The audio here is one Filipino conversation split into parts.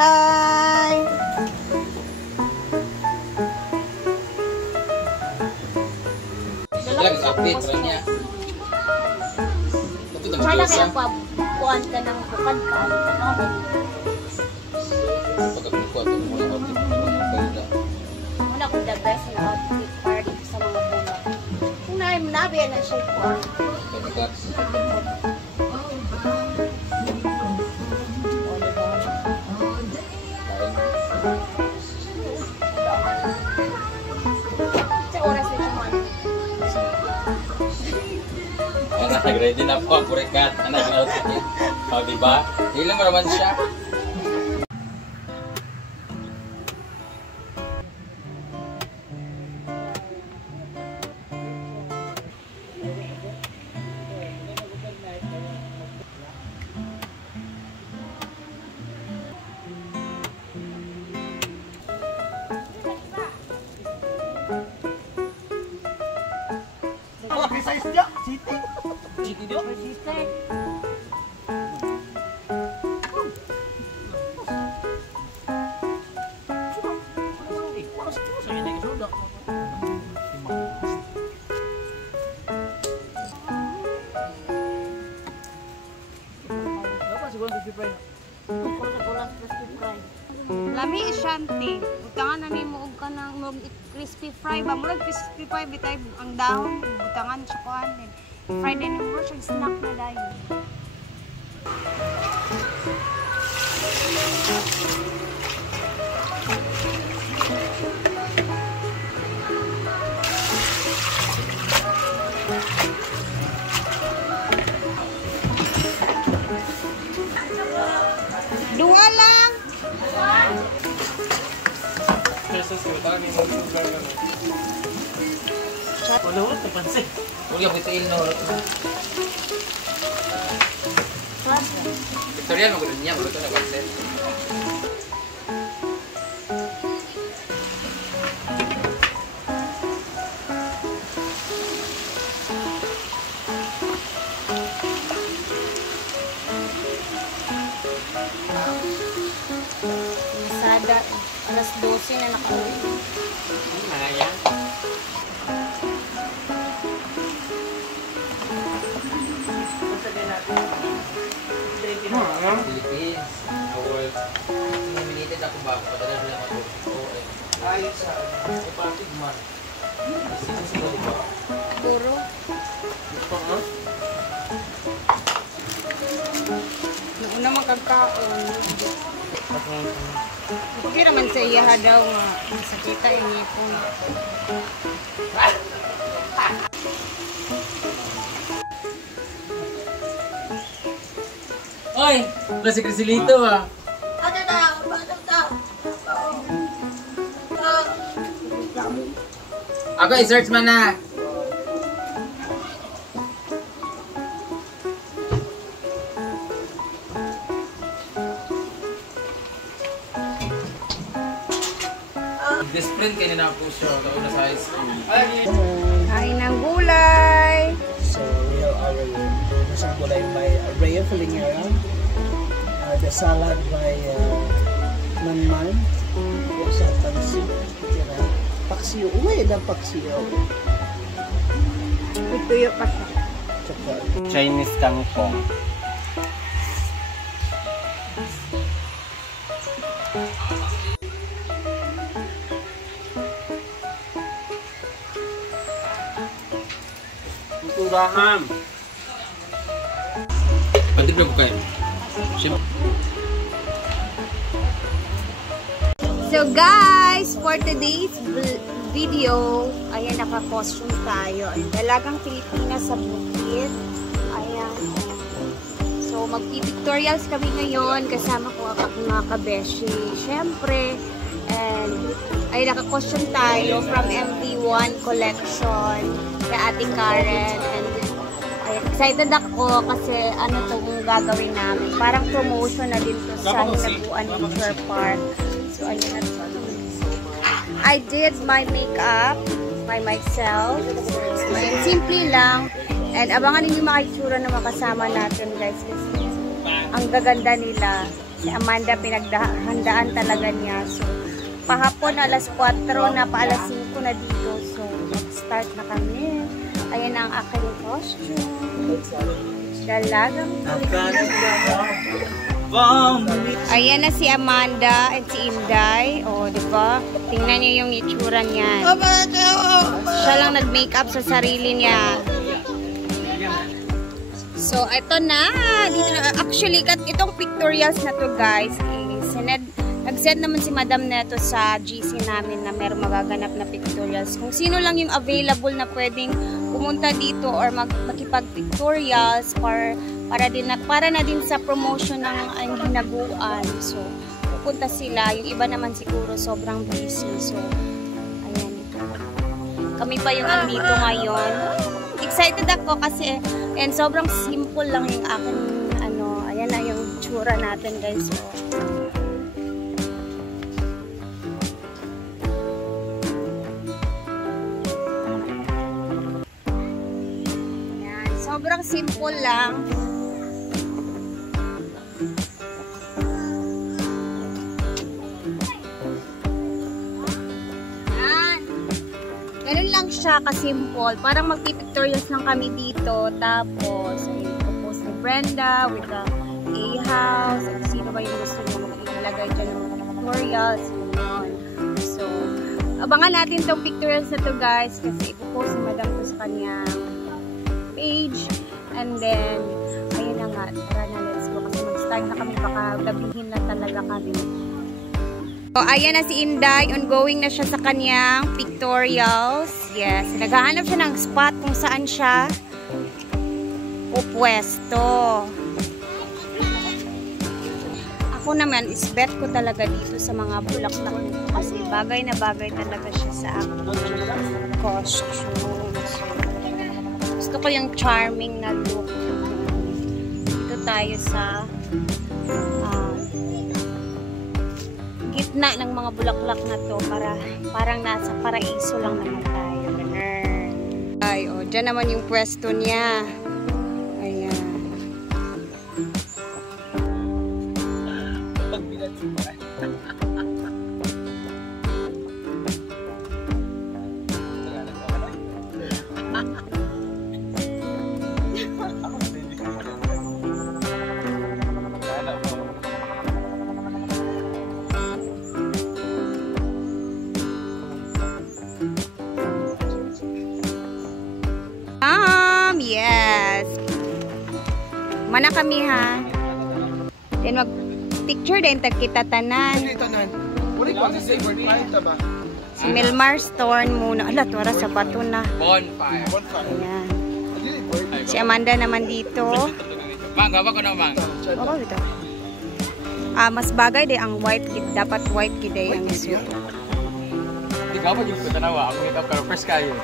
Hi! Dalag update rin niya. Sana kaya pabukuan ka ng bukad ka. Pagkakuha ito muna outfit ng mga balda. Muna kung the best na outfit para dito sa mga bulan. Kung nabi na siya po. Pagkakats. Nag-ready na po ang purikat. Anak ng outfit niya. O, diba? Ilan mo naman siya. Size niya, city. City do? City. Lami Shanti. Butangan na ni mo og kanang crispy fry ba murag crispy fry bitay ang dahon butangan sa kuan din. Friday ni mo siya snack na dayon. Dua lang. Wala wala tapansin. Huwag yung bitiin no. Victoria, magulo niya. Magulo ito na pansin. Masada. Alas 12 na nakauwi. Ayan. Punta din natin Philippines. Award. Nominated ako ba? Padala na lang ako. Ayos sa Patrick Man. Sino ba? Puro. Ito ha? Noon naman kagkaon. Okay naman sa iya daw nga. Masakita yung ngipon. Oy! Wala si Crisilito ah. Ako i-search man na. This print kayo na ako siya. Ako na sa high school. Kain ng gulay. So we have our masang gulay by Rhea Filingera. The salad by Manman. Sa pansit. Paksiyo. Uwi na paksiyo. Ituyo pa siya. Tsaka Chinese kangkong. Turahan. Pati na ko kayo. So guys, for today's video, ayan, naka-costume tayo. Dalagang Pilipinas sa bukid. Ayan. So magpi-pictorials kami ngayon kasama ko ang mga kabeshi. Siyempre, and ay naka-costume tayo from MV1 collection kay Ate Karen. And ay, excited ako kasi ano itong gagawin namin. Parang promotion na din to sa Hinaguan Nature Park. So, ayun na to. I did my makeup by myself. So, ayun, simple lang. And abangan ninyo mga itsura na makasama natin, guys. Kasi ang gaganda nila. Si Amanda, pinaghandaan talaga niya. So, pahapon alas 4 na, pa alas 5 na dito. So, mag-start na kami. Ayan ang aking costume. Dalagang ayan na si Amanda at si Inday. O, diba? Tingnan niyo yung itsura niya. Siya lang nag-makeup sa sarili niya. So, ito na. Dito na. Actually, itong pictorials na to, guys, nag-send naman si Madam Neto sa GC namin na meron magaganap na pictorials. Kung sino lang yung available na pwedeng pumunta dito or makipag-pictorials para na din sa promotion ng Hinaguan. So, pupunta sila. Yung iba naman siguro sobrang busy. So, ayan. Kami pa yung andito ngayon. Excited ako kasi and sobrang simple lang yung aking ayan na yung tsura natin, guys. So, ayan. Sobrang simple lang. Ganun lang siya ka-simple. Parang magpipictorials lang kami dito. Tapos, ayun, propose ni Brenda with the A-house. At sino ba yung gusto nyo mag-ilagay dyan ng pictorials. Yun. So, abangan natin itong pictorials na to, guys. Kasi ipopost ni Madam ko sa kanyang page. And then, ayun na nga. Tara na, let's go. Kasi mag-start na kami. Baka gabihin na talaga kami. So, ayan na si Inday. Ongoing na siya sa kanyang pictorials. Yes. Naghahanap siya ng spot kung saan siya pupwesto. Ako naman, isbet ko talaga dito sa mga bulaklak nito. Kasi bagay na bagay talaga siya sa aking costume. Gusto ko yung charming na look. Dito tayo sa gitna ng mga bulaklak na to para parang nasa paraiso lang naman tayo. Ay, oh, dyan naman yung pwesto niya. Ayan. Mana kami ha. Then mag-picture din tag kita tanan. Dito nan. Uri ko sa favorite point ba? Si Milmar Storm muna. Ala, tuwara sa bato na. Bonfire. Ayan. Si Amanda naman dito. Mang, gawa ko na mang. Oo, dito. Mas bagay din ang white kid. Dapat white kid ay ang isuot. Di ka ba yung tanawa? Ako ito, pero fresh kayo.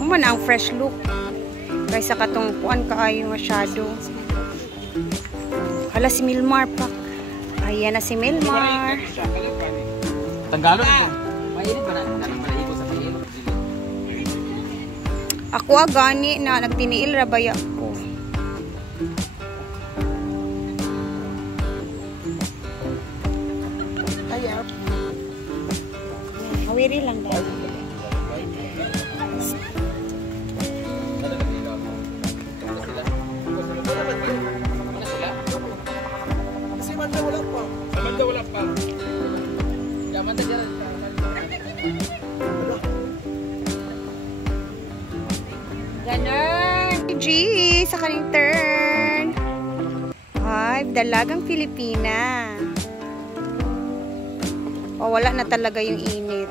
Man ang fresh look. Kaysa katungkuan kaayo masyado. Hala si Milmar pa. Ayan na si Milmar. Tanggalo ito. Mainit ba na? Tanong malahibo sa pahilog. Ako gani na nagtiniil rabaya ko. Ayaw. Hawiri lang dahil. Kasi Amanda wala pa. Amanda wala pa. Amanda dyan. Ganun. G sa kaning turn. Ay, dalagang Pilipina. O, wala na talaga yung init.